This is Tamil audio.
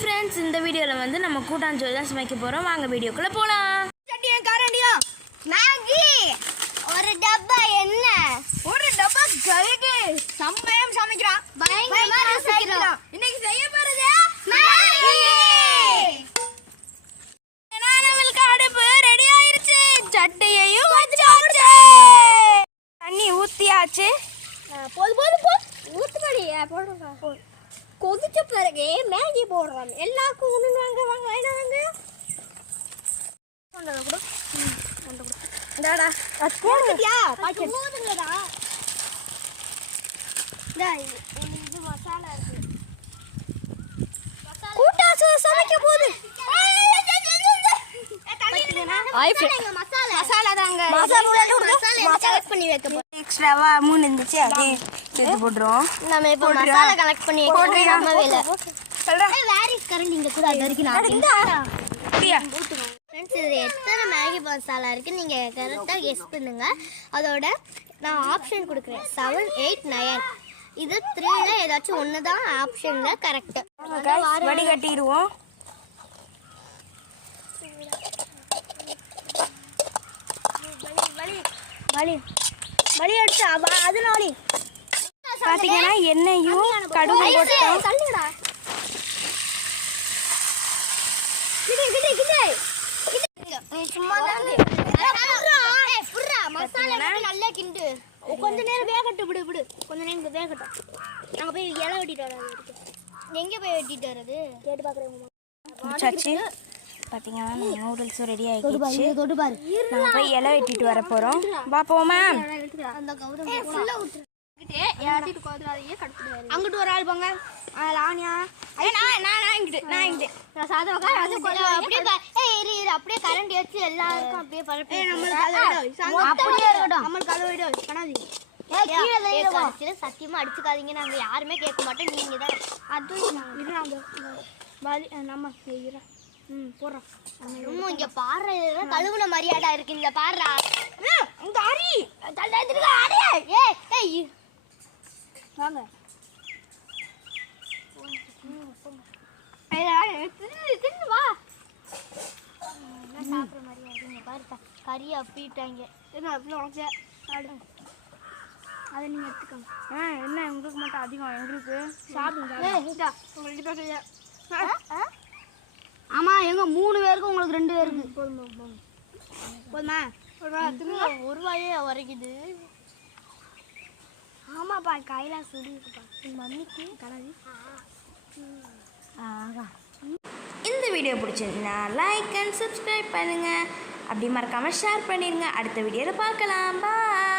ஃப்ரெண்ட்ஸ், இந்த வீடியோவில் வந்து நம்ம கூட்டாஞ்சோறு தான் சமைக்க போகிறோம். வாங்க வீடியோக்குள்ளே போகலாம். சட்டியும் காரண்டியும் மேகி ஒரு டப்பா எண்ணெய் ஒரு டப்பா கறிக்கு சமையம் சமைக்கிறான். பயங்கரமா ரசிக்கிறோம். இன்னைக்கு செய்ய போறது மேகி. நம்மளுக்கு அடுப்பு ரெடி ஆயிருச்சு. சட்டியையும் வச்சாச்சு. தண்ணி ஊத்தியாச்சு. போதும் ஊத்துபடி போடுங்க. கொதிச்ச பிறகு மேகி போடுறோம். எல்லாருக்கும் ஒன்று வாங்க வாங்க. இந்தாடா போடுறியா? போடுங்கடா. இது மசாலா இருக்கு. கூட்டாச்சு சமைக்க போகுது. மசாலா தாங்க. மசாலா கலெக்ட் பண்ணி வைக்க போறோம். எக்ஸ்ட்ராவா 3 இருந்துச்சு, அப்படியே சேர்த்து போட்டுருவோம். நம்ம இப்போ மசாலா கலெக்ட் பண்ணி வைக்கிறோம். நம்ம வேலை சொல்றேன். வேற கரண்ட் இங்க கூட அது வரைக்கும் நான் ஃப்ரெண்ட்ஸ், இது எத்தனை மேகி மசாலா இருக்கு நீங்க கரெக்டா கெஸ் பண்ணுங்க. அதோட நான் ஆப்ஷன் கொடுக்குறேன் 7, 8, 9. இது 3ல ஏதாச்சும் ஒன்று தான் ஆப்ஷன்ல கரெக்ட். வடி கட்டிடுவோம். வலி அடிச்சு அதனால பாத்தீங்கன்னா எண்ணெயும் கடுகு போட்டோம். தள்ளுடா. நல்லா கிண்டு. கொஞ்ச நேரம் வேகட்டும். விடு கொஞ்ச நேரம் வேகட்டும். நாங்க போய் இலை வெட்டிட்டு வரோம். எங்க போய் வெட்டிட்டு வர்றது கேட்டு பாக்குறேன். பார்த்தீங்கன்னா நூடுல்ஸும் ரெடி ஆகிடுச்சு. நாங்கள் போய் இலை வெட்டிட்டு வர போகிறோம். பாப்போமா? அங்கிட்டு ஒரு ஆள் போங்க. லாவணியா அப்படியே கரண்ட் வச்சு எல்லாருக்கும் அப்படியே சத்தியமா அடிச்சுக்காதீங்க. நாங்க யாருமே கேட்க மாட்டோம். நீங்க தான் போடுறோம். இங்க பாரு, கழுவுன மரியாதை இருக்கு. இங்க பாரு வாங்க. வா சாப்பிட்ற மரியாதை. இங்க பாரு கறி அப்பிட்டாங்க. அதை நீங்க எடுத்துக்கோங்க. என்ன உங்களுக்கு மட்டும் அதிகம், எங்களுக்கு சாப்பிடுங்க. ஆமா, எங்க 3 பேருக்கு உங்களுக்கு 2 பேருக்கு போதுமா? ஒரு வாயே உரைக்குது. ஆமாப்பா, கையில சுடிப்பா. மம்மிக்கு கலவி. இந்த வீடியோ பிடிச்சிருந்தா லைக் அண்ட் சப்ஸ்கிரைப் பண்ணுங்கள். அப்படி மறக்காமல் ஷேர் பண்ணிடுங்க. அடுத்த வீடியோவில் பார்க்கலாம். பாய்.